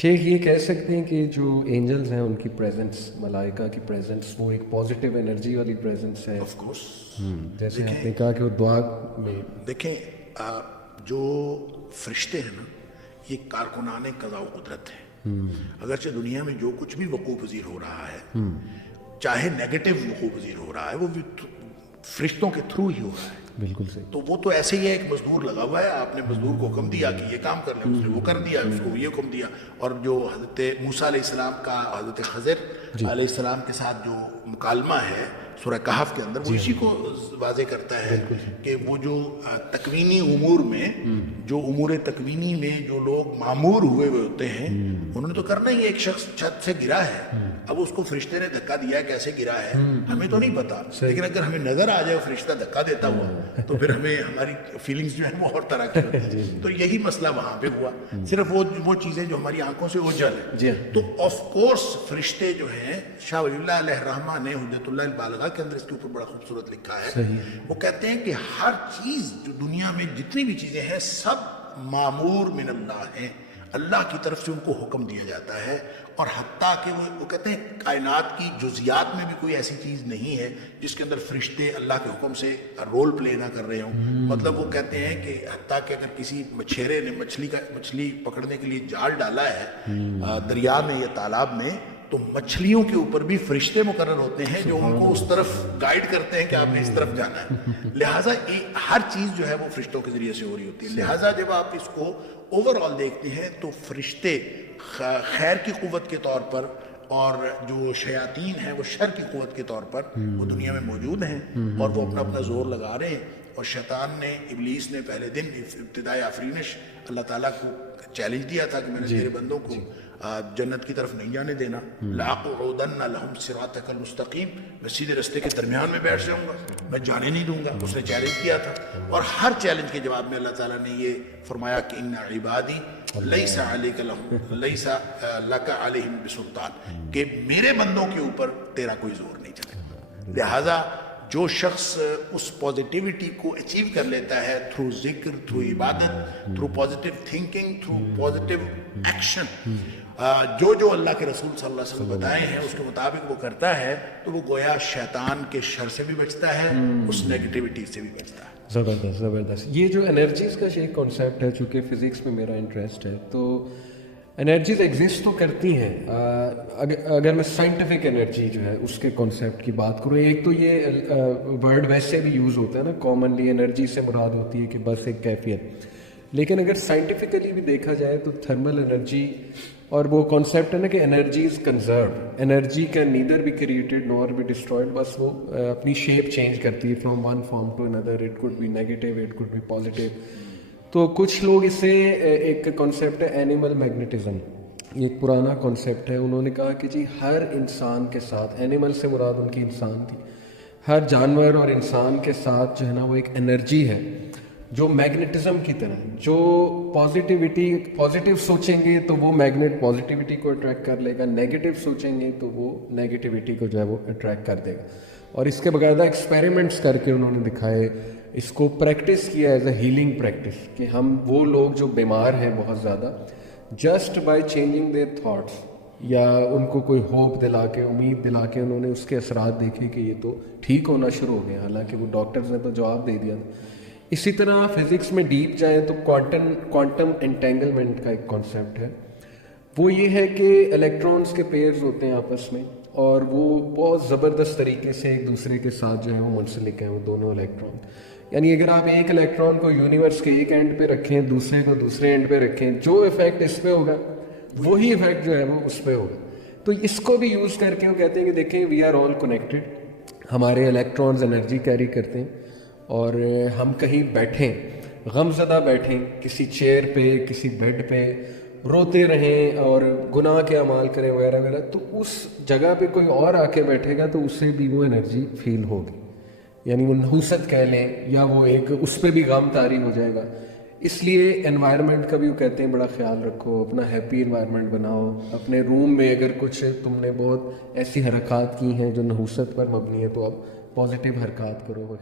شیخ یہ کہہ سکتے ہیں کہ جو اینجلز ہیں ان کی پریزنس، ملائکہ کی پریزنس، وہ ایک پازیٹیو انرجی والی پریزنس ہے. Of course. جیسے آپ نے کہا کہ وہ دعا میں دیکھیں جو فرشتے ہیں نا یہ کارکنان قضاء و قدرت ہیں. اگرچہ دنیا میں جو کچھ بھی وقوع پذیر ہو رہا ہے چاہے نیگیٹو وقوع پذیر ہو رہا ہے وہ بھی فرشتوں کے تھرو ہی ہو رہا ہے. بالکل صحیح. تو وہ تو ایسے ہی ہے، ایک مزدور لگا ہوا ہے، آپ نے مزدور کو حکم دیا کہ یہ کام کر لیں، اس نے وہ کر دیا، اس کو یہ حکم دیا. اور جو حضرت موسیٰ علیہ السلام کا حضرت خضر علیہ السلام کے ساتھ جو مکالمہ ہے سورہ کہف کے اندر وہ اسی کو واضح کرتا ہے کہ وہ جو تکوینی امور میں جو امور تکوینی میں جو لوگ معمور ہوئے ہوتے ہیں انہوں نے تو کرنا ہی. ایک شخص چھت سے گرا ہے، اب اس کو فرشتے نے دھکا دیا ہے، کیسے گرا ہے ہمیں تو نہیں پتا، لیکن اگر ہمیں نظر آ جائے فرشتہ دھکا دیتا ہوا تو پھر ہمیں ہماری فیلنگز جو ہیں وہ اور طرح کی ہوتی ہیں. تو یہی مسئلہ وہاں پہ ہوا، صرف وہ چیزیں جو ہماری آنکھوں سے اوجھل ہیں. تو آف کورس فرشتے جو ہیں، شاہ ولی اللہ علیہ الرحمہ نے حجت اللہ البالغہ کے اندر اس کے اوپر بڑا خوبصورت لکھا ہے. وہ کہتے ہیں کہ ہر چیز جو دنیا میں جتنی بھی چیزیں ہیں سب معمور من اللہ ہیں، اللہ کی طرف سے ان کو حکم دیا جاتا ہے. اور حتیٰ کہ وہ کہتے ہیں کائنات کی جزیات میں بھی کوئی ایسی چیز نہیں ہے جس کے اندر فرشتے اللہ کے حکم سے رول پلے نہ کر رہے ہوں. مطلب وہ کہتے ہیں کہ حتیٰ کہ اگر کسی مچھیرے نے مچھلی پکڑنے کے لیے جال ڈالا ہے دریا میں یا تالاب میں تو مچھلیوں کے اوپر بھی فرشتے مقرر ہوتے ہیں جو ان کو اس طرف گائیڈ کرتے ہیں کہ آپ نے اس طرف جانا ہے. لہٰذا ہر چیز جو ہے وہ فرشتوں کے ذریعے سے ہو رہی ہوتی ہے. لہٰذا جب آپ اس کو اوور آل دیکھتے ہیں تو فرشتے خیر کی قوت کے طور پر اور جو شیاطین ہیں وہ شر کی قوت کے طور پر وہ دنیا میں موجود ہیں اور وہ اپنا اپنا زور لگا رہے ہیں. اور شیطان نے، ابلیس نے پہلے دن ابتدائی آفرینش اللہ تعالیٰ کو چیلنج دیا تھا کہ میں نے تیرے بندوں کو جنت کی طرف نہیں جانے دینا. لَأَقْعُدَنَّ لَهُمْ صِرَاطَكَ الْمُسْتَقِيمَ، میں سیدھے رستے کے درمیان میں بیٹھ جاؤں گا، میں جانے نہیں دوں گا. اس نے چیلنج کیا تھا اور ہر چیلنج کے جواب میں اللہ تعالیٰ نے یہ فرمایا کہ اِنَّ عِبَادِي لَيْسَ عَلَيْكَ لَهُمْ لَيْسَ لَكَ عَلَيْهِمْ بِسُلْطَانٍ، کہ میرے بندوں کے اوپر تیرا کوئی زور نہیں چلے گا. لہٰذا جو شخص اس پازیٹیوٹی کو اچیو کر لیتا ہے تھرو ذکر، تھرو عبادت، through positive thinking, through positive action, جو اللہ کے رسول صلی اللہ علیہ وسلم بتائے ہیں اس کے مطابق وہ کرتا ہے تو وہ گویا شیطان کے شر سے بھی بچتا ہے، اس نیگیٹیوٹی سے بھی بچتا ہے. زبردست زبردست. یہ جو انرجیز کا ایک کانسیپٹ ہے، چونکہ فزکس میں میرا انٹرسٹ ہے تو انرجیز ایگزسٹ تو کرتی ہیں. اگر میں سائنٹیفک انرجی جو ہے اس کے کانسیپٹ کی بات کروں، ایک تو یہ ورڈ ویسے بھی یوز ہوتا ہے نا کامنلی، انرجی سے مراد ہوتی ہے کہ بس ایک کیفیت. لیکن اگر سائنٹیفکلی بھی دیکھا جائے تو تھرمل انرجی اور وہ کانسیپٹ ہے نا کہ energy is conserve, energy can neither be created nor be destroyed, بس وہ اپنی شیپ چینج کرتی ہے from one form to another. It could be negative, it could be positive. تو کچھ لوگ اسے ایک کانسیپٹ ہے اینیمل میگنیٹزم، یہ ایک پرانا کانسیپٹ ہے. انہوں نے کہا کہ جی ہر انسان کے ساتھ، اینیمل سے مراد ان کی انسان تھی، ہر جانور اور انسان کے ساتھ جو ہے نا وہ ایک انرجی ہے جو میگنیٹزم کی طرح، جو پازیٹیو سوچیں گے تو وہ میگنیٹ پازیٹیوٹی کو اٹریکٹ کر لے گا، نیگیٹیو سوچیں گے تو وہ نیگیٹیوٹی کو جو ہے وہ اٹریکٹ کر دے گا. اور اس کے باقاعدہ ایکسپیریمنٹس کر کے انہوں نے دکھائے، اس کو پریکٹس کیا ایز اے ہیلنگ پریکٹس، کہ ہم وہ لوگ جو بیمار ہیں بہت زیادہ، just by changing their thoughts یا ان کو کوئی ہوپ دلا کے، امید دلا کے انہوں نے اس کے اثرات دیکھے کہ یہ تو ٹھیک ہونا شروع ہو گیا. حالانکہ وہ ڈاکٹرز نے تو جواب دے دیا. اسی طرح فزکس میں ڈیپ جائیں تو کوانٹم انٹینگلمنٹ کا ایک کانسیپٹ ہے. وہ یہ ہے کہ الیکٹرانز کے پیئرز ہوتے ہیں آپس میں اور وہ بہت زبردست طریقے سے ایک دوسرے کے ساتھ جو ہے وہ منسلک ہیں، وہ دونوں الیکٹران. یعنی اگر آپ ایک الیکٹران کو یونیورس کے ایک اینڈ پہ رکھیں، دوسرے کو دوسرے اینڈ پہ رکھیں، جو افیکٹ اس پہ ہوگا وہی افیکٹ جو ہے وہ اس پہ ہوگا. تو اس کو بھی یوز کر کے وہ کہتے ہیں کہ دیکھیں وی آر آل کنیکٹڈ، ہمارے الیکٹرانز انرجی کیری کرتے ہیں اور ہم کہیں بیٹھیں، غم زدہ بیٹھیں کسی چیئر پہ، کسی بیڈ پہ، روتے رہیں اور گناہ کے اعمال کریں وغیرہ وغیرہ، تو اس جگہ پہ کوئی اور آ کے بیٹھے گا تو اسے بھی وہ انرجی فیل ہوگی. یعنی وہ نحوست کہہ لیں یا وہ ایک اس پہ بھی غم طاری ہو جائے گا. اس لیے انوائرمنٹ کا بھی وہ کہتے ہیں بڑا خیال رکھو، اپنا ہیپی انوائرمنٹ بناؤ. اپنے روم میں اگر کچھ تم نے بہت ایسی حرکات کی ہیں جو نحوست پر مبنی ہے تو اب پازیٹیو حرکات کرو.